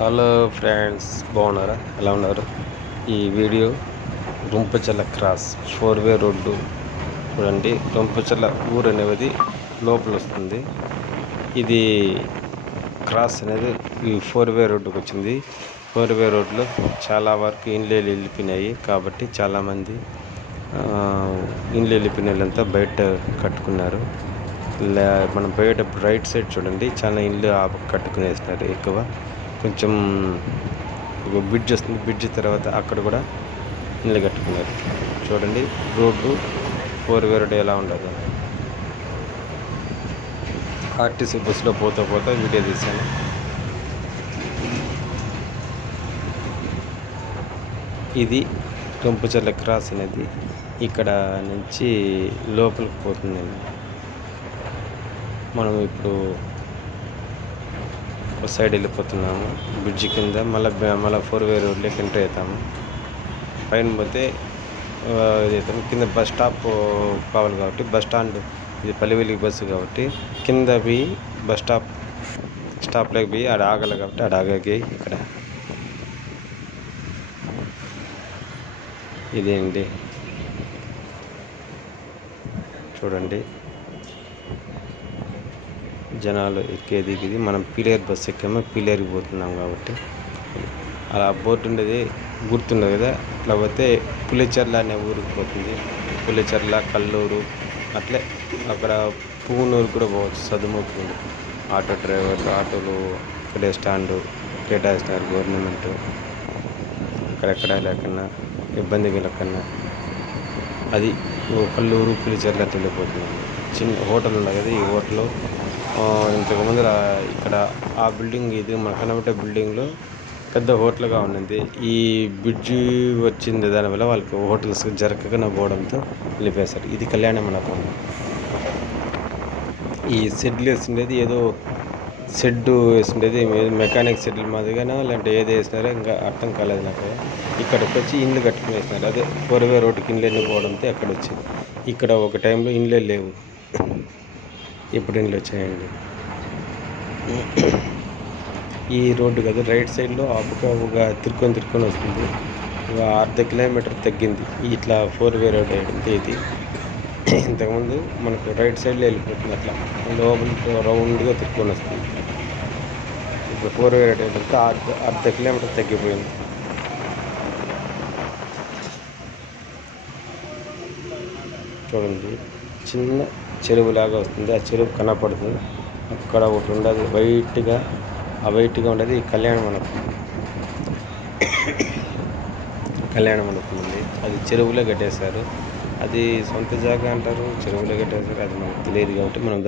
Hello friends, బాగున్నారా? ఎలా ఉన్నారు? ఈ వీడియో రుంపచల్ల క్రాస్ 4-వే రోడ్డు చూడండి. రుంపచల్ల ఊరు అనేది లోపల వస్తుంది. ఇది క్రాస్ అనేది ఈ 4-వే రోడ్డుకి వచ్చింది. 4-వే రోడ్లో చాలా వరకు ఇండ్లు వెళ్ళిపోయినాయి కాబట్టి చాలామంది ఇండ్లు వెళ్ళిపోయిన వాళ్ళంతా బయట కట్టుకున్నారు. మనం పోయేటప్పుడు రైట్ సైడ్ చూడండి, చాలా ఇల్లు కట్టుకునేస్తారు. ఎక్కువ కొంచెం బ్రిడ్జ్ వస్తుంది, బ్రిడ్జ్ తర్వాత అక్కడ కూడా ఇల్లు కట్టుకున్నారు. చూడండి రోడ్డు 4-వే రోడ్డు ఎలా ఉండదు. ఆర్టీసీ బస్సులో పోతా వీడియో తీశాను. ఇది రుంపచల్ల క్రాస్ అనేది ఇక్కడ నుంచి లోపలికి పోతుందండి. మనం ఇప్పుడు ఒక సైడ్ వెళ్ళిపోతున్నాము, బ్రిడ్జి కింద మళ్ళీ 4-వే రోడ్లోకి ఎంటర్ అవుతాము. పైన పోతే అవుతాము. కింద బస్ స్టాప్ కావాలి కాబట్టి బస్ స్టాండ్, ఇది పల్లివెల్లి బస్సు కాబట్టి కింద పోయి బస్ స్టాప్లోకి పోయి ఆడ ఆగాలి కాబట్టి ఆడ ఆగాకి ఇక్కడ ఇదేంటి చూడండి, జనాలు ఎక్కేది ఇది. మనం పీలేరు బస్సు ఎక్కామో పీలేరుకి పోతున్నాం కాబట్టి అలా బోర్డు ఉండేది గుర్తుండదు కదా. అట్లా పోతే పులిచెర్ల అనే ఊరికి పోతుంది. పులిచెర్ల, కల్లూరు, అట్లే అక్కడ పూనూరు కూడా పోవచ్చు. సదుముకు ఆటో డ్రైవర్లు, ఆటోలు ఇక్కడే స్టాండు కేటాయిస్తున్నారు గవర్నమెంట్. అక్కడెక్కడ లేకన్నా ఇబ్బంది కలగకన్నా అది కల్లూరు, పులిచెర్ల వెళ్ళిపోతున్నాం. చిన్న హోటల్ ఉంది కదా, ఈ హోటల్ ఇంతకుముందు ఇక్కడ ఆ బిల్డింగ్, ఇది మన కనబట్టే బిల్డింగ్లో పెద్ద హోటల్గా ఉన్నది. ఈ బ్రిడ్జి వచ్చింది, దానివల్ల వాళ్ళకి హోటల్స్ జరగకుండా పోవడంతో వెళ్ళిపోయేసారు. ఇది కళ్యాణ మండపం. ఈ షెడ్లు వేసిండేది ఏదో షెడ్ వేసిండేది మెకానిక్ షెడ్ల మాదిరిగానో లేదంటే ఏది వేసినారో ఇంకా అర్థం కాలేదు నాకు. ఇక్కడికి వచ్చి ఇండ్లు కట్టుకుని వేసినారు. అదే 4-వే రోడ్డుకి ఇండ్లు వెళ్ళిపోవడంతో అక్కడ వచ్చింది. ఇక్కడ ఒక టైంలో ఇండ్లే లేవు, ఇప్పుడు ఇండ్లు వచ్చాయండి. ఈ రోడ్డు కదా రైట్ సైడ్లో ఒక తిరుక్కొని వస్తుంది. ఒక 1/2 కిలోమీటర్ తగ్గింది ఇట్లా 4-వే రోడ్ అంటే. ఇది ఇంతకుముందు మనకు రైట్ సైడ్లో వెళ్ళిపోతుంది, అట్లా లోపల రౌండ్గా తిరుక్కొని వస్తుంది. ఇప్పుడు 4-వే రోడ్ ఏంటంటే 1/2 కిలోమీటర్ తగ్గిపోయింది. చూడండి, చిన్న చెరువులాగా వస్తుంది. ఆ చెరువు కనపడుతుంది. అక్కడ ఒకటి ఉండదు వైట్గా, ఆ వైట్గా ఉండేది కళ్యాణ మండపం ఉంది. అది చెరువులో కట్టేశారు. అది సొంత జాగా అంటారు, చెరువులో కట్టేశారు. అది మనకు తెలియదు కాబట్టి మనం దాన్ని